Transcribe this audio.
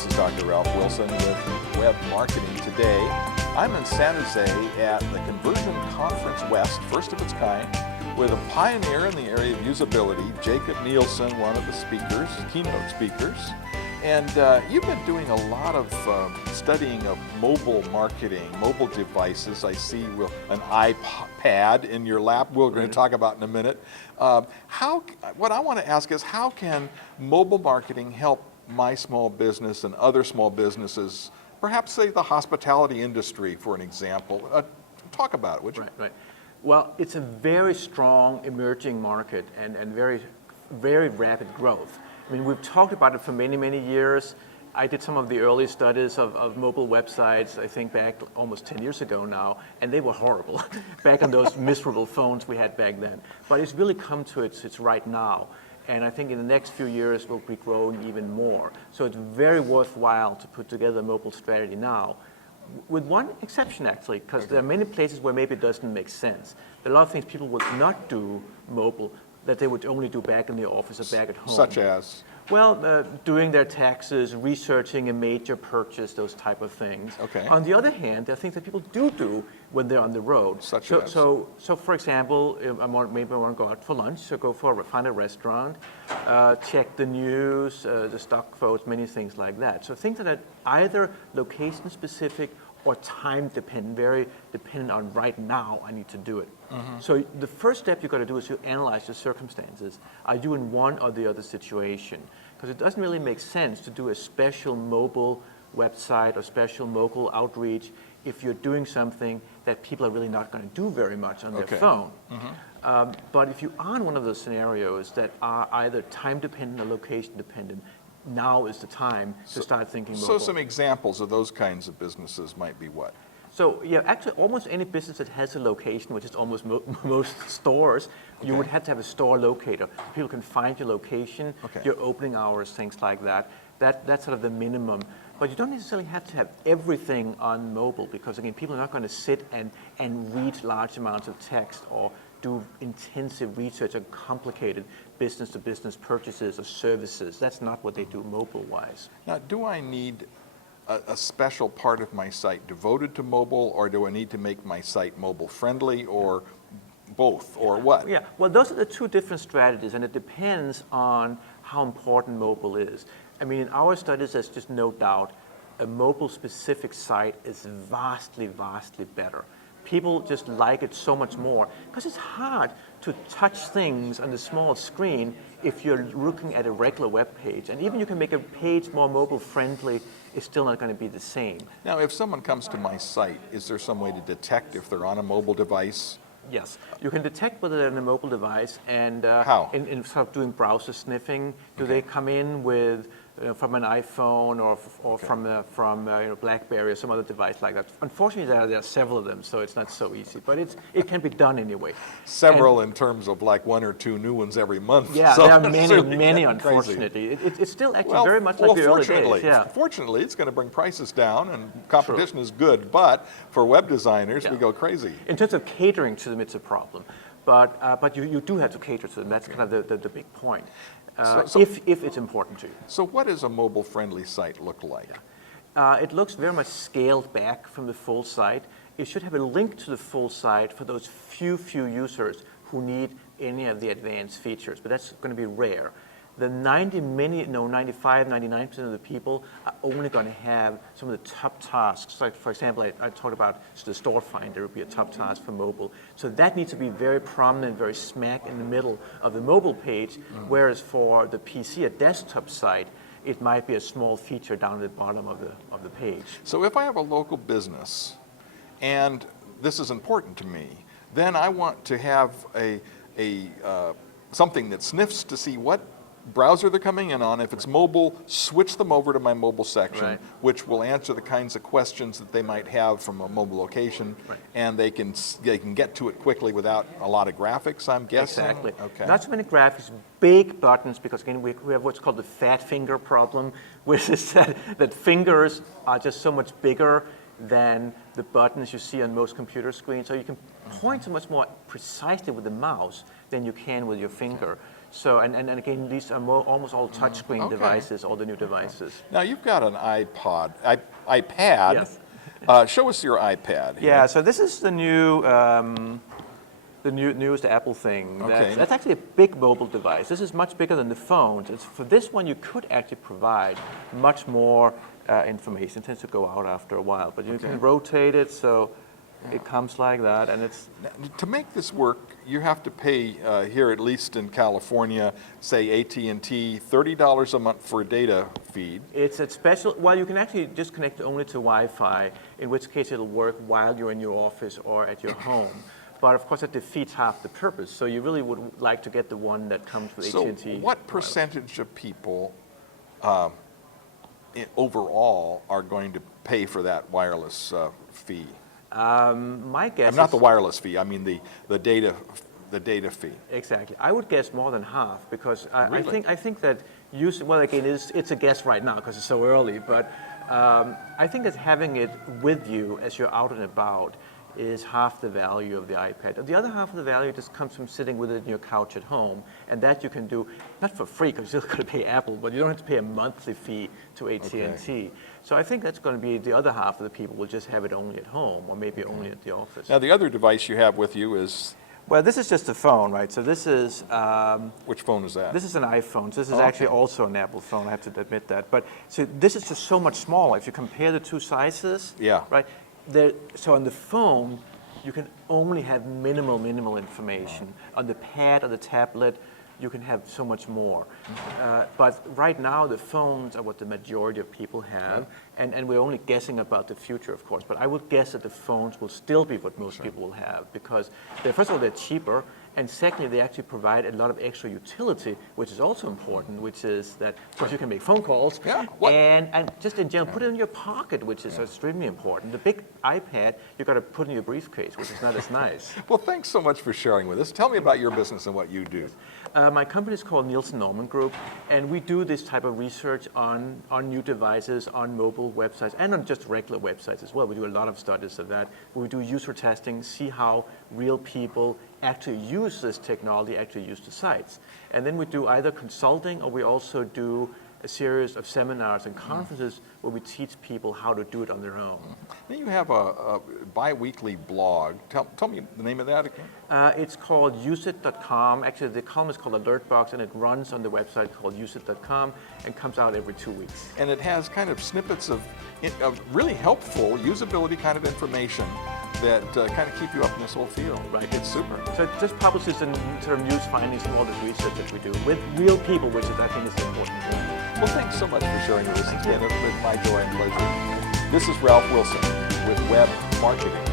This is Dr. Ralph Wilson with Web Marketing Today. I'm in San Jose at the Conversion Conference West, first of its kind, with a pioneer in the area of usability, Jakob Nielsen, one of the speakers, keynote speakers. And you've been doing a lot of studying of mobile marketing, mobile devices. I see an iPad in your lap, we're going to talk about in a minute. What I want to ask is, how can mobile marketing help my small business and other small businesses, perhaps say the hospitality industry, for an example? Talk about it, would you? Right. Well, it's a very strong emerging market and very, very rapid growth. I mean, we've talked about it for many, many years. I did some of the early studies of mobile websites, I think back almost 10 years ago now, and they were horrible back on those miserable phones we had back then. But it's really come to its right now. And I think in the next few years, we'll be growing even more. So it's very worthwhile to put together a mobile strategy now, with one exception actually, because there are many places where maybe it doesn't make sense. There are a lot of things people would not do mobile that they would only do back in the office or back at home. Such as? Well, doing their taxes, researching a major purchase, those type of things. Okay. On the other hand, there are things that people do when they're on the road. Such as? So for example, maybe I want to go out for lunch, so find a restaurant, check the news, the stock quotes, many things like that. So things that are either location specific or time dependent, very dependent on right now, I need to do it. Mm-hmm. So the first step you've got to do is you analyze your circumstances. Are you in one or the other situation? Because it doesn't really make sense to do a special mobile website or special mobile outreach if you're doing something that people are really not going to do very much on their phone. Mm-hmm. But if you are in one of those scenarios that are either time dependent or location dependent, now is the time to start thinking mobile. So some examples of those kinds of businesses might be what? So yeah, actually almost any business that has a location, which is almost most stores, you would have to have a store locator. People can find your location, your opening hours, things like that. That's sort of the minimum. But you don't necessarily have to have everything on mobile, because again, people are not going to sit and read large amounts of text or do intensive research on complicated business-to-business purchases or services. That's not what they do mobile-wise. Now, do I need a special part of my site devoted to mobile, or do I need to make my site mobile-friendly, or both, or what? Yeah, well, those are the two different strategies, and it depends on how important mobile is. I mean, in our studies, there's just no doubt a mobile-specific site is vastly, vastly better. People just like it so much more because it's hard to touch things on the small screen if you're looking at a regular web page. And even you can make a page more mobile friendly, it's still not going to be the same. Now, if someone comes to my site, is there some way to detect if they're on a mobile device? Yes, you can detect whether they're on a mobile device, and how? In sort of doing browser sniffing, do they come in with from an iPhone or from BlackBerry or some other device like that? Unfortunately, there are several of them, so it's not so easy, but it can be done anyway. Several in terms of like one or two new ones every month. Yeah, so there are many, unfortunately. It's still actually very much like the early days. Yeah. Fortunately, it's going to bring prices down, and competition is good, but for web designers, we go crazy. In terms of catering to them, it's a problem. But you do have to cater to them. That's kind of the big point, if it's important to you. So what does a mobile-friendly site look like? It looks very much scaled back from the full site. It should have a link to the full site for those few users who need any of the advanced features, but that's going to be rare. The 95, 99% of the people are only going to have some of the top tasks. Like, for example, I talked about the store finder would be a top task for mobile. So that needs to be very prominent, very smack in the middle of the mobile page, whereas for the PC, a desktop site, it might be a small feature down at the bottom of the page. So if I have a local business, and this is important to me, then I want to have something that sniffs to see what browser they're coming in on. If it's mobile, switch them over to my mobile section, which will answer the kinds of questions that they might have from a mobile location, and they can get to it quickly without a lot of graphics, I'm guessing. Exactly. Okay. Not so many graphics, big buttons, because again, we have what's called the fat finger problem, which is that fingers are just so much bigger than the buttons you see on most computer screens. So you can point so much more precisely with the mouse than you can with your finger. So, and again, these are almost all touchscreen Okay. devices, all the new devices. Now you've got an iPad. Yes. Show us your iPad. here. Yeah, so this is the newest Apple thing. Okay. That's actually a big mobile device. This is much bigger than the phones. For this one, you could actually provide much more information. It tends to go out after a while, but you can rotate it so it comes like that, and it's... Now, to make this work, you have to pay here, at least in California, say AT&T, $30 a month for a data feed. It's a special, well, you can actually just connect only to Wi-Fi, in which case it'll work while you're in your office or at your home. But of course, that defeats half the purpose. So you really would like to get the one that comes with So AT&T. what percentage of people overall are going to pay for that wireless fee? My guess Not is... the wireless fee, I mean the data fee. Exactly. I would guess more than half, because Really? I think that well, again, it's a guess right now because it's so early, but I think that having it with you as you're out and about is half the value of the iPad. The other half of the value just comes from sitting with it in your couch at home, and that you can do, not for free, because you're still going to pay Apple, but you don't have to pay a monthly fee to AT&T. Okay. So I think that's going to be the other half of the people will just have it only at home, or maybe only at the office. Now the other device you have with you is, Well, this is just a phone, right? So this is... which phone is that? This is an iPhone. So this is Okay. actually also an Apple phone, I have to admit that. But so this is just so much smaller. If you compare the two sizes, Yeah. right? So on the phone, you can only have minimal information. On the pad or the tablet, you can have so much more. But right now, the phones are what the majority of people have, and we're only guessing about the future, of course. But I would guess that the phones will still be what most people will have, because first of all, they're cheaper, and secondly, they actually provide a lot of extra utility, which is also important, which is that, of course, you can make phone calls, Yeah, what- and just in general, put it in your pocket, which is extremely important. The big iPad, you've got to put in your briefcase, which is not as nice. Well, thanks so much for sharing with us. Tell me about your business and what you do. My company is called Nielsen Norman Group, and we do this type of research on new devices, on mobile websites, and on just regular websites as well. We do a lot of studies of that. We do user testing, see how real people actually use this technology, actually use the sites. And then we do either consulting, or we also do a series of seminars and conferences where we teach people how to do it on their own. Then you have a bi-weekly blog. Tell me the name of that again. It's called useit.com. Actually, the column is called Alertbox, and it runs on the website called useit.com and comes out every 2 weeks. And it has kind of snippets of really helpful usability kind of information that kind of keep you up in this whole field. Right. It's super. So it just publishes in sort of news findings from all this research that we do with real people, which is, I think, is the important thing. Well, thanks so much for sharing with us. It's been my joy and pleasure. This is Ralph Wilson with Web Marketing.